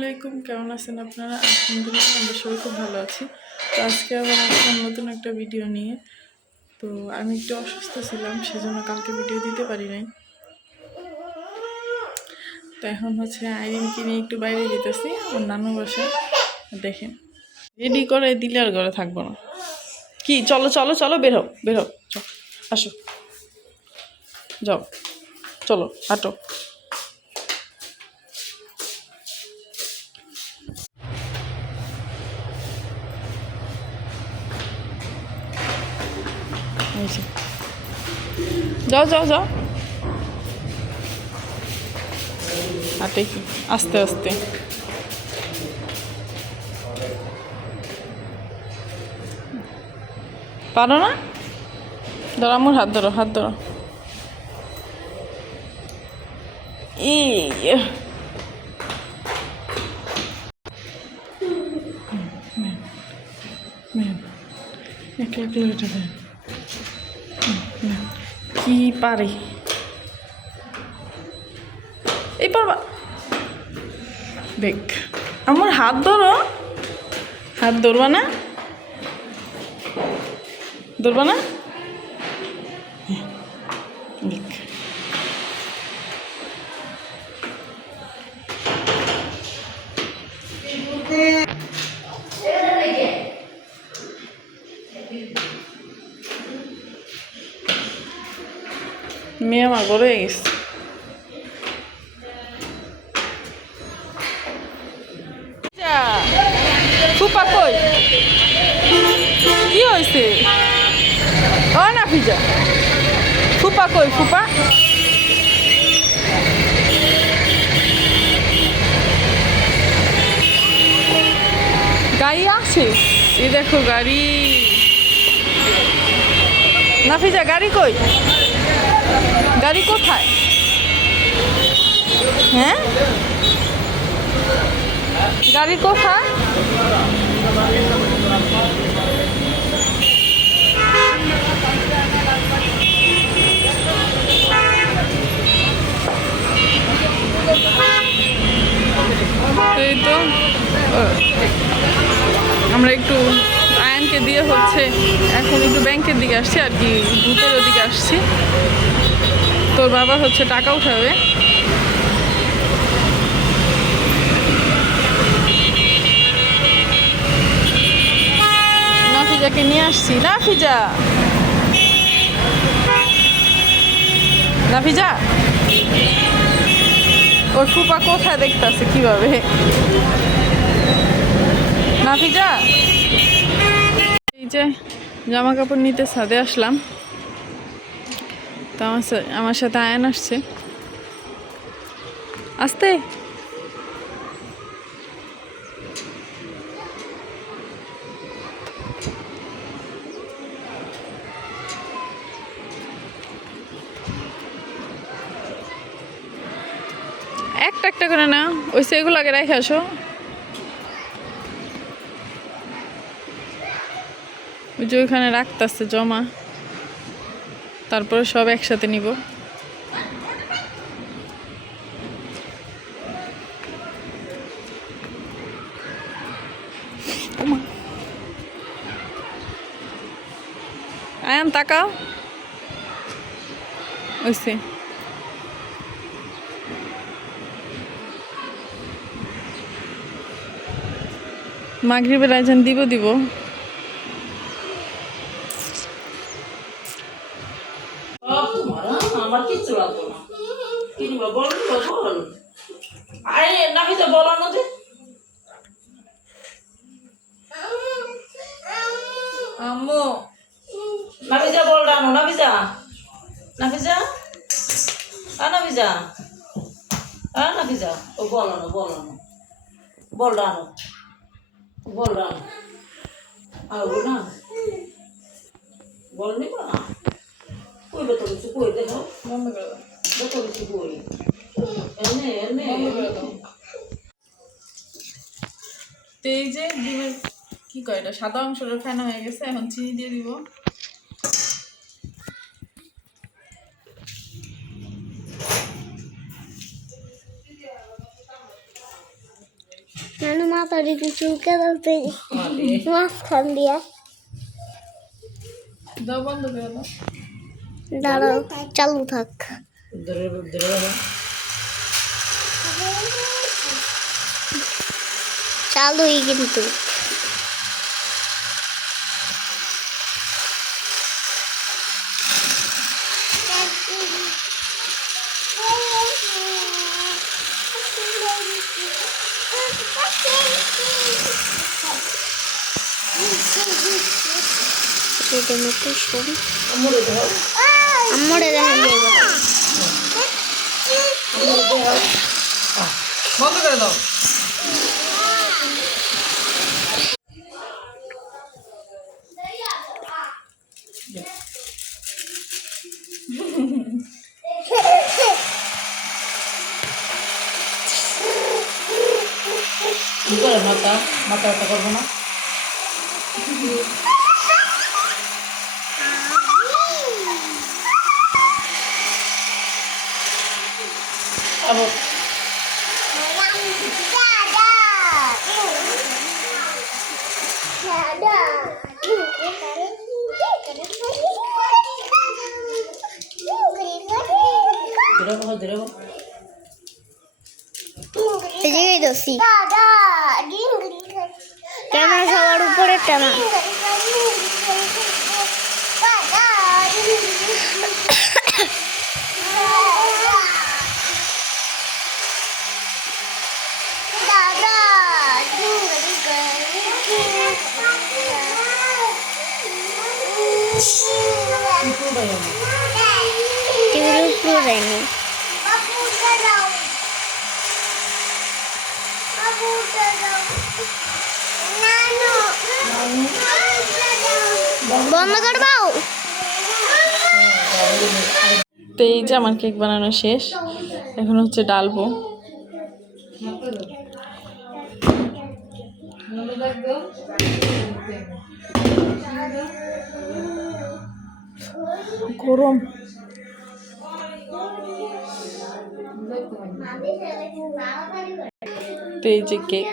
আলাইকুম, কেমন আছেন আপনারা? আলহামদুলিল্লাহ আমরা সবাই খুব ভালো আছি। তো আজকে আবার আসলাম নতুন একটা ভিডিও নিয়ে। তো আমি একটু অসুস্থ ছিলাম, সেজন্য কালকে ভিডিও দিতে পারি নাই। তো এখন আইরিনকে নিয়ে একটু বাইরে যেতেছি, আমার নানু বাসায়। দেখেন রেডি করে দিলে আর ঘরে থাকবো না। কি চলো চলো চলো, বের হও বের হও, আসো যাও, চলো হাঁটো। যাও যাও যাও, হাঁটে কি আস্তে আস্তে। পারো না? ধরো আমার হাত ধরো, হাত ধরো। কি পারে এই পারবা? দেখ আমার হাত ধরো, হাত ধরবা না, ধরবা না। দেখ মেয়ে আমার বড় হয়ে গেছে। ফুপা কই? কি হয়েছে? ও না ভিজা, ফুপা কই? ফুপা গাড়ি আছে, এই দেখো গাড়ি। নাফিজা গাড়ি কই? গাড়ি কোথায়? হ্যাঁ গাড়ি কোথায়? এই তো আমরা একটু আয়নকে দিয়ে এখন একটু ব্যাংকের দিকে আসছি আর কি, ভূতের ওদিকে আসছি। তোর বাবা টাকা উঠাবে। নাফিজাকে নিয়ে আসছি। নাফিজা, নাফিজা ওর ফুপা কোথায় দেখতেছে কিভাবে। নাফিজা এই যে জামা কাপড় নিতে ছাদে আসলাম, তো আমার সাথে আয়ন আসছে। আসতে একটা একটা করে না, ওই সেগুলো আগে রেখে আসো। ওই যে ওইখানে রাখতেছে জমা, তারপরে সব একসাথে নিব। আয়ান তাকাও, ওইসে মাগরিবের আজান দিব। আমার কিচ্ছু লাগতো না। কিনবা বল বল। আরে নাফিজা বলো না যে। আম্মু নাফিজা বল ডানো, নাফিজা নাফিজা নাফিজা নাফিজা ও বলো না বল ডানো আও না বল নি না কই বেতো কিছু কই দেখো বন্ধ করে দাও, বেতো কিছু কই এনে বন্ধ করে দাও। তো এই যে ডিমের কি কয় এটা, সাদা অংশটা ফেনা হয়ে গেছে, এখন চিনি দিয়ে দিব। নানু মাথা দিকে চুলকে দিতে মাঝখান দিয়া দাও বন্ধ করে দাও। দাঁড়াও চালু থাক ধরে ধরে চালুই কিন্তু এটা মতো শোন আমরে দাও আমরে দেখেন যাইবা বন্ধ করে দাও। কি করে মাথা মাথা করবো না আবার ধরে এদিকেই দোষী ক্যামেরা সবার উপরে টানা টিভির উপরে যায়নি বন্ধ করবাও তো এই যে আমার কেক বানানো শেষ, এখন হচ্ছে ডালবো। গরম। তো এই যে কেক।